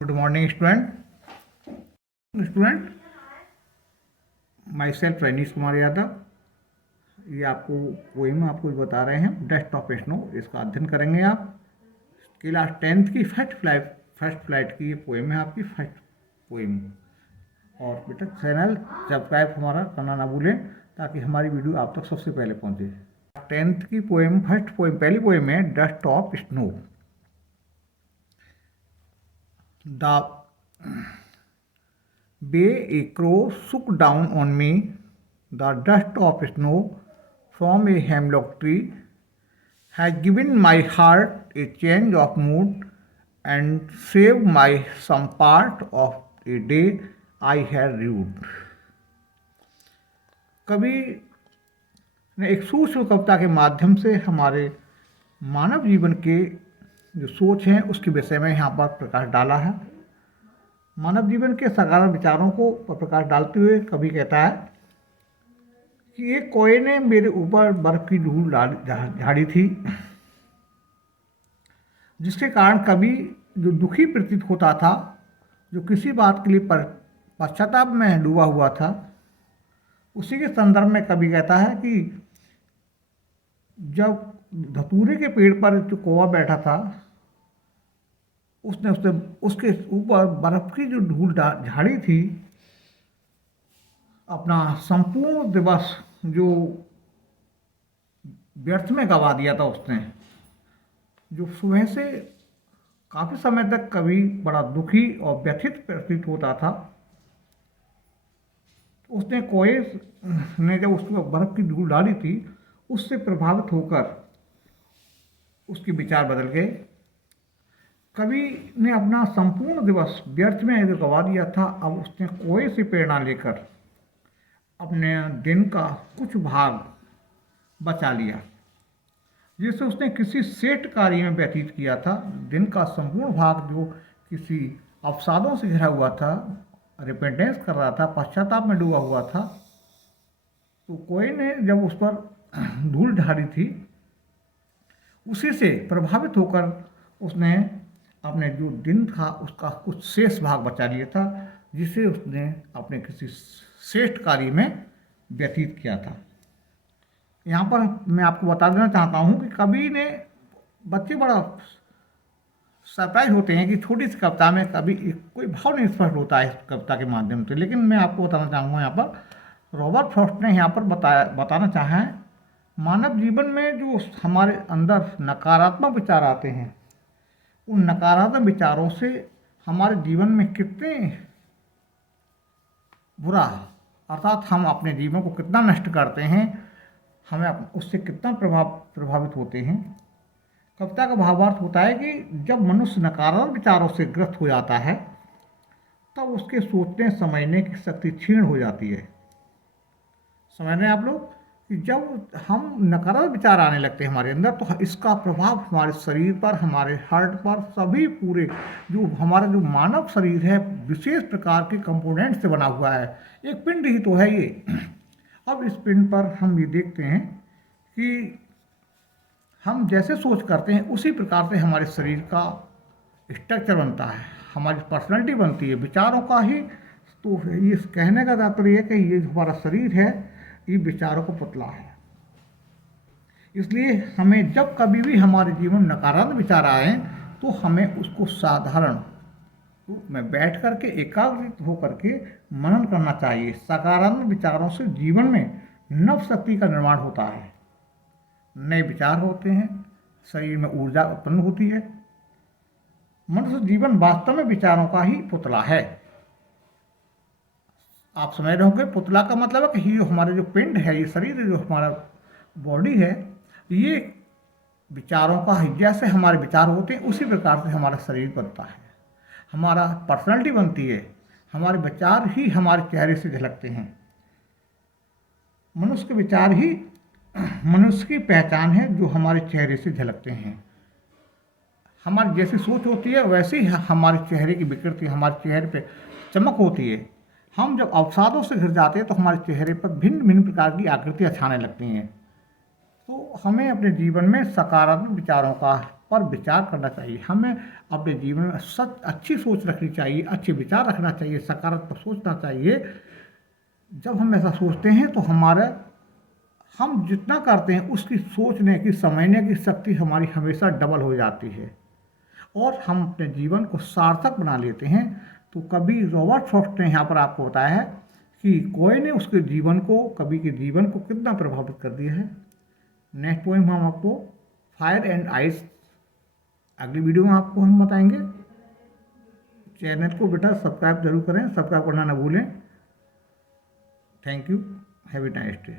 Good morning student my self Ranish Kumar Yadav. ये आपको poem आपको बता रहे हैं डस्ट ऑफ स्नो। इसका अध्ययन करेंगे आप। क्लास 10th की फर्स्ट फ्लाइट की ये पोइम है, आपकी फर्स्ट पोइम। और बेटा चैनल सब्सक्राइब हमारा करना ना भूलें ताकि हमारी वीडियो आप तक सबसे पहले पहुंचे। 10th की पोइम, फर्स्ट पोइम, पहली पोइम है dust of snow. The way a crow shook down on me, the dust of snow from a hemlock tree has given my heart a change of mood and saved my some part of a day I had rued। कवि ने एक सूक्ष्म कविता के माध्यम से हमारे मानव जीवन के जो सोच है उसके विषय में यहाँ पर प्रकाश डाला है। मानव जीवन के साधारण विचारों को पर प्रकाश डालते हुए कवि कहता है कि एक कोए ने मेरे ऊपर बर्फ की धूल झाड़ी थी, जिसके कारण कवि जो दुखी प्रतीत होता था, जो किसी बात के लिए पश्चाताप में डूबा हुआ था, उसी के संदर्भ में कवि कहता है कि जब धतूरे के पेड़ पर जो कौवा बैठा था, उसने उसके ऊपर बर्फ की जो धूल झाड़ी थी, अपना संपूर्ण दिवस जो व्यर्थ में गवा दिया था उसने। जो सुबह से काफ़ी समय तक कवि बड़ा दुखी और व्यथित प्रतीत होता था, उसने कोए ने जब उसमें बर्फ की धूल डाली थी, उससे प्रभावित होकर उसके विचार बदल गए। कवि ने अपना संपूर्ण दिवस व्यर्थ में जो गवा दिया था, अब उसने कोए से प्रेरणा लेकर अपने दिन का कुछ भाग बचा लिया, जिसे उसने किसी श्रेष्ठ कार्य में व्यतीत किया था। दिन का संपूर्ण भाग जो किसी अवसादों से घिरा हुआ था, रिपेंटेंस कर रहा था, पश्चाताप में डूबा हुआ था, तो कोए ने जब उस पर धूल झाड़ी थी, उसी से प्रभावित होकर उसने अपने जो दिन था उसका कुछ शेष भाग बचा लिया था, जिसे उसने अपने किसी श्रेष्ठ कार्य में व्यतीत किया था। यहाँ पर मैं आपको बता देना चाहता हूँ कि कवि ने, बच्चे बड़ा सरप्राइज होते हैं कि छोटी सी कविता में कभी कोई भाव नहीं स्पष्ट होता है इस कविता के माध्यम से, लेकिन मैं आपको बताना चाहूँगा यहाँ पर रॉबर्ट फ्रॉस्ट ने यहाँ पर बताना चाहा है, मानव जीवन में जो हमारे अंदर नकारात्मक विचार आते हैं, उन नकारात्मक विचारों से हमारे जीवन में कितने बुरा, अर्थात हम अपने जीवन को कितना नष्ट करते हैं, हमें उससे कितना प्रभावित होते हैं। कविता का भावार्थ होता है कि जब मनुष्य नकारात्मक विचारों से ग्रस्त हो जाता है, तब उसके सोचने समझने की शक्ति क्षीण हो जाती है। समझ रहे हैं आप लोग कि जब हम नकारात्मक विचार आने लगते हैं हमारे अंदर, तो इसका प्रभाव हमारे शरीर पर, हमारे हार्ट पर, सभी पूरे जो हमारा जो मानव शरीर है विशेष प्रकार के कंपोनेंट से बना हुआ है, एक पिंड ही तो है ये। अब इस पिंड पर हम ये देखते हैं कि हम जैसे सोच करते हैं उसी प्रकार से हमारे शरीर का स्ट्रक्चर बनता है, हमारी पर्सनैलिटी बनती है, विचारों का ही। तो ये कहने का तात्पर्य है कि ये जो हमारा शरीर है ये विचारों को पुतला है। इसलिए हमें जब कभी भी हमारे जीवन में नकारात्मक विचार आए, तो हमें उसको साधारण में बैठ करके एकाग्रित होकर के मनन करना चाहिए। सकारात्मक विचारों से जीवन में नव शक्ति का निर्माण होता है, नए विचार होते हैं, शरीर में ऊर्जा उत्पन्न होती है। मनुष्य जीवन वास्तव में विचारों का ही पुतला है। आप समझ रहे होंगे, पुतला का मतलब है कि ये हमारे जो पिंड है, ये शरीर जो हमारा बॉडी है, ये विचारों का ही, जैसे हमारे विचार होते हैं उसी प्रकार से हमारा शरीर बनता है, हमारा पर्सनालिटी बनती है, हमारे विचार ही हमारे चेहरे से झलकते हैं। मनुष्य के विचार ही मनुष्य की पहचान है, जो हमारे चेहरे से झलकते हैं। हमारी जैसी सोच होती है वैसे ही हमारे चेहरे की विकृति, हमारे चेहरे पे चमक होती है। हम जब अवसादों से घिर जाते हैं तो हमारे चेहरे पर भिन्न भिन्न प्रकार की आकृतियाँ छाने लगती हैं। तो हमें अपने जीवन में सकारात्मक विचारों का पर विचार करना चाहिए। हमें अपने जीवन में अच्छी सोच रखनी चाहिए, अच्छे विचार रखना चाहिए, सकारात्मक सोचना चाहिए। जब हम ऐसा सोचते हैं तो हम जितना करते हैं उसकी सोचने की, समझने की शक्ति हमारी हमेशा डबल हो जाती है और हम अपने जीवन को सार्थक बना लेते हैं। तो कभी रॉबर्ट फ्रॉस्ट ने यहाँ पर आपको बताया है कि कोई ने उसके जीवन को, कभी के जीवन को कितना प्रभावित कर दिया है। नेक्स्ट पोइम हम आपको फायर एंड आइस अगली वीडियो में आपको हम बताएंगे। चैनल को बेटा सब्सक्राइब जरूर करें, सब्सक्राइब करना ना भूलें। Thank you, have a nice day.